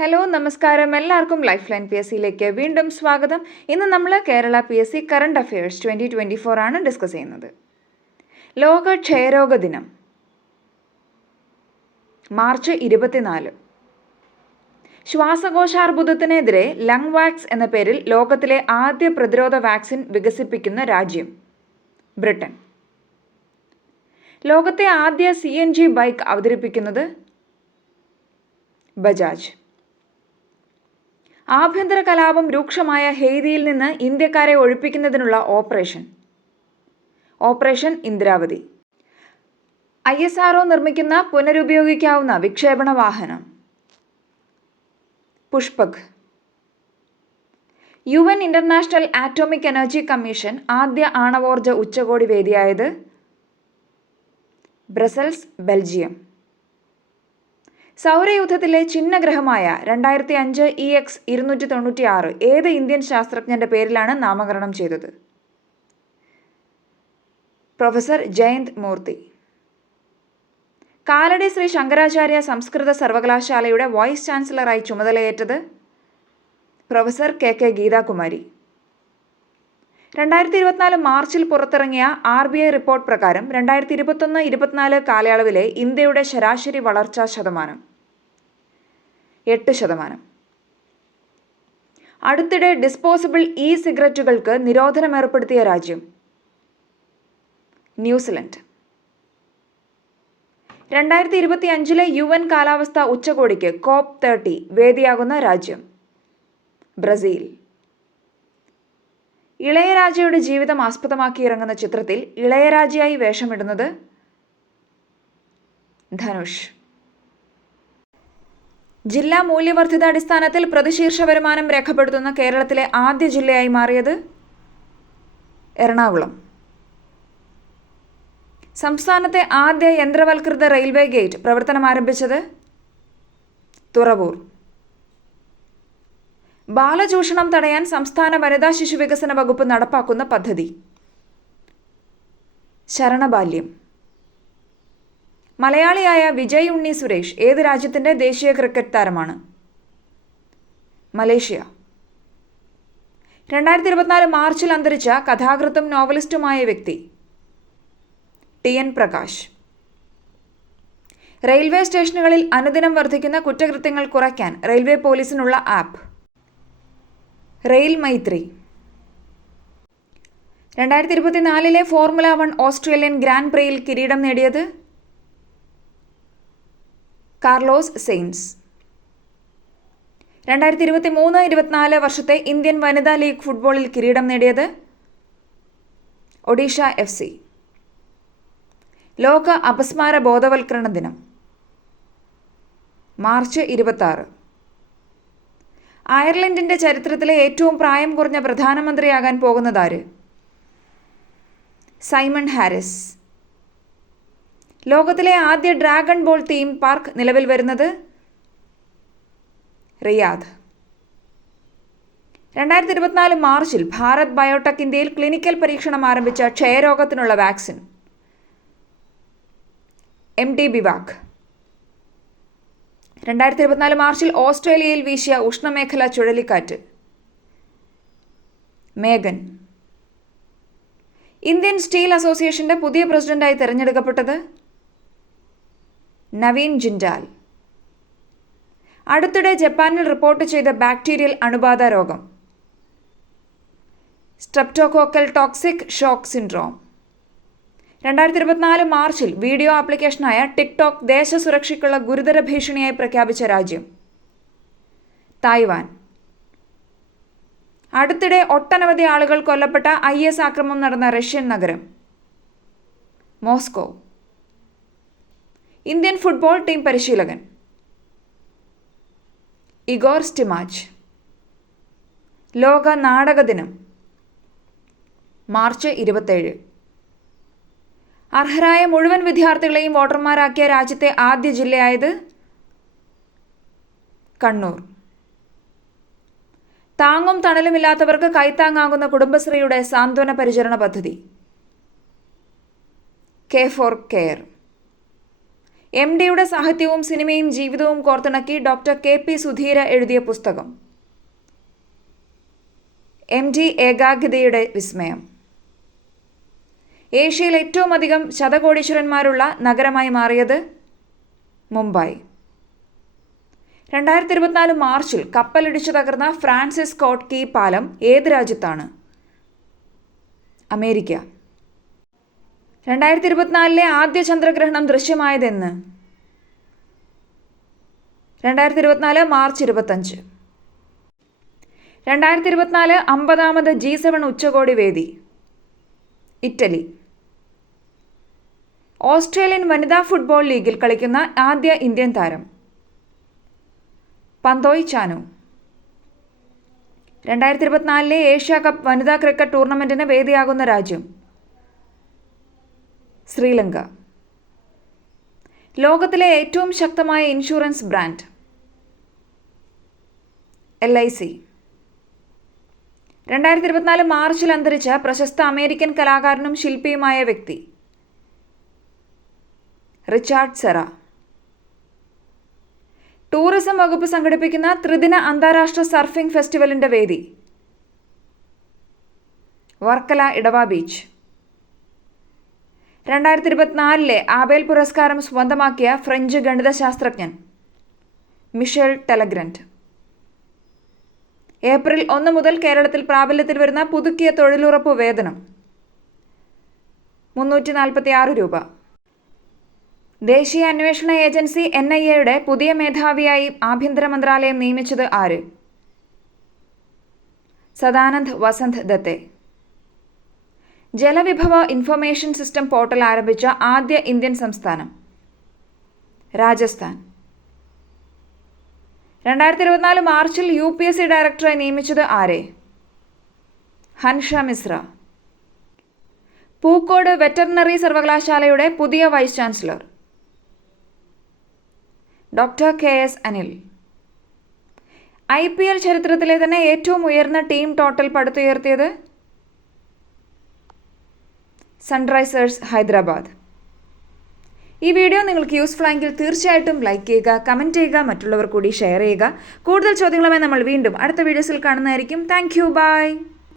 Hello നമസ്കാരം. എല്ലാവർക്കും life line P S സിയിലേക്ക് വീണ്ടും സ്വാഗതം. ഇന്ന് നമ്മൾ Kerala P S C current affairs twenty twenty four ആണ് ഡിസ്കസ് ചെയ്യുന്നത്. ലോക ക്ഷയരോഗ ദിനം. മാർച്ച് ഇരുപത്തിനാല്. ശ്വാസകോശാർബുദത്തിനെതിരെ ലങ് വാക്സ് എന്ന പേരിൽ ലോകത്തിലെ ആദ്യ പ്രതിരോധ വാക്സിൻ വികസിപ്പിക്കുന്ന രാജ്യം ബ്രിട്ടൻ. ലോകത്തെ ആദ്യ സി എൻ ജി ബൈക്ക് അവതരിപ്പിക്കുന്നത് ബജാജ്. ആഭ്യന്തര കലാപം രൂക്ഷമായ ഹെയ്തിയിൽ നിന്ന് ഇന്ത്യക്കാരെ ഒഴിപ്പിക്കുന്നതിനുള്ള operation. Operation Indiravati. I S R നിർമ്മിക്കുന്ന പുനരുപയോഗിക്കാവുന്ന വിക്ഷേപണ വാഹനം. Pushpak. U N international atomic energy commission ആദ്യ ആണവോർജ ഉച്ചകോടി വേദിയായത് ബ്രസൽസ് ബെൽജിയം. സൗരയൂഥത്തിലെ ചിഹ്നഗ്രഹമായ രണ്ടായിരത്തി അഞ്ച് ഇ എക്സ് ഇരുന്നൂറ്റി തൊണ്ണൂറ്റി ആറ് ഏത് ഇന്ത്യൻ ശാസ്ത്രജ്ഞന്റെ പേരിലാണ് നാമകരണം ചെയ്തത്? പ്രൊഫസർ ജയന്ത് മൂർത്തി. കാലടി ശ്രീ ശങ്കരാചാര്യ സംസ്കൃത സർവകലാശാലയുടെ വൈസ് ചാൻസലറായി ചുമതലയേറ്റത് പ്രൊഫസർ കെ കെ ഗീതാകുമാരി. രണ്ടായിരത്തി ഇരുപത്തിനാല് മാർച്ചിൽ പുറത്തിറങ്ങിയ ആർ ബി ഐ റിപ്പോർട്ട് പ്രകാരം രണ്ടായിരത്തി ഇരുപത്തൊന്ന് ഇരുപത്തിനാല് കാലയളവിലെ ഇന്ത്യയുടെ ശരാശരി വളർച്ചാ ശതമാനം. എട്ട് ശതമാനം. അടുത്തിടെ ഡിസ്പോസിബിൾ ഇ സിഗരറ്റുകൾക്ക് നിരോധനം ഏർപ്പെടുത്തിയ രാജ്യം ന്യൂസിലൻഡ്. രണ്ടായിരത്തി ഇരുപത്തി അഞ്ചിലെ യു എൻ കാലാവസ്ഥ ഉച്ചകോടിക്ക് കോപ്പ് തേർട്ടി വേദിയാകുന്ന രാജ്യം ബ്രസീൽ. ഇളയരാജയുടെ ജീവിതം ആസ്പദമാക്കി ഇറങ്ങുന്ന ചിത്രത്തിൽ ഇളയരാജയായി വേഷമിടുന്നത് ധനുഷ്. ജില്ലാ മൂല്യവർദ്ധിത അടിസ്ഥാനത്തിൽ പ്രതിശീർഷ വരുമാനം രേഖപ്പെടുത്തുന്ന കേരളത്തിലെ ആദ്യ ജില്ലയായി മാറിയത് എറണാകുളം. സംസ്ഥാനത്തെ ആദ്യ യന്ത്രവൽകൃത റെയിൽവേ ഗേറ്റ് പ്രവർത്തനം ആരംഭിച്ചത് തുറവൂർ. ബാലചൂഷണം തടയാൻ സംസ്ഥാന വനിതാ ശിശു വികസന വകുപ്പ് നടപ്പാക്കുന്ന പദ്ധതി. ശരണബാല്യം. മലയാളിയായ വിജയ് ഉണ്ണി സുരേഷ് ഏത് രാജ്യത്തിന്റെ ദേശീയ ക്രിക്കറ്റ് താരമാണ്? മലേഷ്യ. രണ്ടായിരത്തി ഇരുപത്തിനാല് മാർച്ചിൽ അന്തരിച്ച കഥാകൃത്തും നോവലിസ്റ്റുമായ വ്യക്തി ടി എൻ പ്രകാശ്. റെയിൽവേ സ്റ്റേഷനുകളിൽ അനുദിനം വർദ്ധിക്കുന്ന കുറ്റകൃത്യങ്ങൾ കുറയ്ക്കാൻ റെയിൽവേ പോലീസിനുള്ള ആപ്പ്. റെയിൽ മൈത്രി. രണ്ടായിരത്തി ഇരുപത്തിനാലിലെ ഫോർമുല വൺ ഓസ്ട്രേലിയൻ ഗ്രാൻഡ് പ്രിയിൽ കിരീടം നേടിയത് കാർലോസ് സെയിൻസ്. രണ്ടായിരത്തി ഇരുപത്തി മൂന്ന് ഇരുപത്തിനാല് വർഷത്തെ ഇന്ത്യൻ വനിതാ ലീഗ് ഫുട്ബോളിൽ കിരീടം നേടിയത് ഒഡീഷ എഫ് സി. ലോക അപസ്മാര ബോധവൽക്കരണ ദിനം. മാർച്ച് ഇരുപത്തി അയർലൻഡിന്റെ ചരിത്രത്തിലെ ഏറ്റവും പ്രായം കുറഞ്ഞ പ്രധാനമന്ത്രിയാകാൻ പോകുന്നതാര് സൈമൺ ഹാരിസ്. ലോകത്തിലെ ആദ്യ ഡ്രാഗൺ ബോൾ തീം പാർക്ക് നിലവിൽ വരുന്നത് റിയാദ്. രണ്ടായിരത്തി ഇരുപത്തിനാല് മാർച്ചിൽ ഭാരത് ബയോടെക് ഇന്ത്യയിൽ ക്ലിനിക്കൽ പരീക്ഷണം ആരംഭിച്ച ക്ഷയരോഗത്തിനുള്ള വാക്സിൻ. M D BVAC. രണ്ടായിരത്തി ഇരുപത്തിനാല് മാർച്ചിൽ ഓസ്ട്രേലിയയിൽ വീശിയ ഉഷ്ണമേഖലാ ചുഴലിക്കാറ്റ്. മേഗൻ. ഇന്ത്യൻ സ്റ്റീൽ അസോസിയേഷന്റെ പുതിയ പ്രസിഡന്റായി തിരഞ്ഞെടുക്കപ്പെട്ടത് നവീൻ ജിൻഡാൽ. അടുത്തിടെ ജപ്പാനിൽ റിപ്പോർട്ട് ചെയ്ത ബാക്ടീരിയൽ അണുബാധ രോഗം. Streptococcal toxic shock syndrome. രണ്ടായിരത്തി ഇരുപത്തിനാല് മാർച്ചിൽ വീഡിയോ ആപ്ലിക്കേഷനായ ടിക്ടോക്ക് ദേശസുരക്ഷയ്ക്കുള്ള ഗുരുതര ഭീഷണിയായി പ്രഖ്യാപിച്ച രാജ്യം. തായ്വാൻ. അടുത്തിടെ ഒട്ടനവധി ആളുകൾ കൊല്ലപ്പെട്ട ഐ എസ് ആക്രമണം നടന്ന റഷ്യൻ നഗരം. മോസ്കോ. ഇന്ത്യൻ ഫുട്ബോൾ ടീം പരിശീലകൻ. ഇഗോർ സ്റ്റിമാച്ച് ലോക നാടക ദിനം. മാർച്ച് ഇരുപത്തേഴ്. അർഹരായ മുഴുവൻ വിദ്യാർത്ഥികളെയും വോട്ടർമാരാക്കിയ രാജ്യത്തെ ആദ്യ ജില്ലയായത് കണ്ണൂർ. താങ്ങും തണലുമില്ലാത്തവർക്ക് കൈത്താങ്ങാകുന്ന കുടുംബശ്രീയുടെ സാന്ത്വന പരിചരണ പദ്ധതി. K four care. എം ഡിയുടെ സാഹിത്യവും സിനിമയും ജീവിതവും കോർത്തിണക്കി ഡോക്ടർ കെ പി സുധീര എഴുതിയ പുസ്തകം. എം ഡി ഏകാഗ്രതയുടെ വിസ്മയം. ഏഷ്യയിൽ ഏറ്റവും അധികം ശതകോടീശ്വരന്മാരുള്ള നഗരമായി മാറിയത് മുംബൈ. രണ്ടായിരത്തി ഇരുപത്തിനാല് മാർച്ചിൽ കപ്പലിടിച്ചു തകർന്ന ഫ്രാൻസിസ് കോട്ട് കീ പാലം ഏത് രാജ്യത്താണ്? അമേരിക്ക. രണ്ടായിരത്തി ഇരുപത്തിനാലിലെ ആദ്യ ചന്ദ്രഗ്രഹണം ദൃശ്യമായതെന്ന്. രണ്ടായിരത്തി ഇരുപത്തിനാല് മാർച്ച് ഇരുപത്തഞ്ച് രണ്ടായിരത്തി ഇരുപത്തിനാല് അമ്പതാമത് ജി സെവൻ ഉച്ചകോടി വേദി. ഇറ്റലി. ഓസ്ട്രേലിയൻ വനിതാ ഫുട്ബോൾ ലീഗിൽ കളിക്കുന്ന ആദ്യ ഇന്ത്യൻ താരം. പന്തോയ് ചാനു. രണ്ടായിരത്തി ഇരുപത്തിനാലിലെ ഏഷ്യ കപ്പ് വനിതാ ക്രിക്കറ്റ് ടൂർണമെന്റിന് വേദിയാകുന്ന രാജ്യം. ശ്രീലങ്ക. ലോകത്തിലെ ഏറ്റവും ശക്തമായ insurance brand. L I C. രണ്ടായിരത്തി ഇരുപത്തിനാല് മാർച്ചിൽ അന്തരിച്ച പ്രശസ്ത അമേരിക്കൻ കലാകാരനും ശില്പിയുമായ വ്യക്തി. റിച്ചാർഡ് സെറ. ടൂറിസം വകുപ്പ് സംഘടിപ്പിക്കുന്ന ത്രിദിന അന്താരാഷ്ട്ര സർഫിംഗ് ഫെസ്റ്റിവലിന്റെ വേദി. വർക്കല ഇടവ ബീച്ച്. രണ്ടായിരത്തി ഇരുപത്തിനാലിലെ ആബേൽ പുരസ്കാരം സ്വന്തമാക്കിയ ഫ്രഞ്ച് ഗണിതശാസ്ത്രജ്ഞൻ മിഷേൽ ടെലഗ്രന്റ് ഏപ്രിൽ ഒന്ന് മുതൽ കേരളത്തിൽ പ്രാബല്യത്തിൽ വരുന്ന പുതുക്കിയ തൊഴിലുറപ്പ് വേതനം മുന്നൂറ്റി നാൽപ്പത്തി ആറ് രൂപ. ദേശീയ അന്വേഷണ ഏജൻസി എൻ ഐ എയുടെ പുതിയ മേധാവിയായി ആഭ്യന്തര മന്ത്രാലയം നിയമിച്ചത് ആര്? സദാനന്ദ് വസന്ത് ദത്തെ. ജലവിഭവ ഇൻഫർമേഷൻ സിസ്റ്റം പോർട്ടൽ ആരംഭിച്ച ആദ്യ ഇന്ത്യൻ സംസ്ഥാനം. രാജസ്ഥാൻ. രണ്ടായിരത്തി ഇരുപത്തിനാല് മാർച്ചിൽ യു പി എസ് സി ഡയറക്ടറെ നിയമിച്ചത് ആരെ? ഹൻഷ മിശ്ര. പൂക്കോട് വെറ്ററിനറി സർവകലാശാലയുടെ പുതിയ vice chancellor doctor K S Anil. I P L ചരിത്രത്തിലെ തന്നെ ഏറ്റവും ഉയർന്ന ടീം ടോട്ടൽ പടുത്തുയർത്തിയത് സൺറൈസേഴ്സ് ഹൈദരാബാദ് ഈ വീഡിയോ നിങ്ങൾക്ക് യൂസ്ഫുൾ ആയെങ്കിൽ തീർച്ചയായിട്ടും ലൈക്ക് ചെയ്യുക കമന്റ് ചെയ്യുക മറ്റുള്ളവർ കൂടി ഷെയർ ചെയ്യുക. കൂടുതൽ ചോദ്യങ്ങളുമായി നമ്മൾ വീണ്ടും അടുത്ത വീഡിയോസിൽ കാണുന്നതായിരിക്കും. Thank you by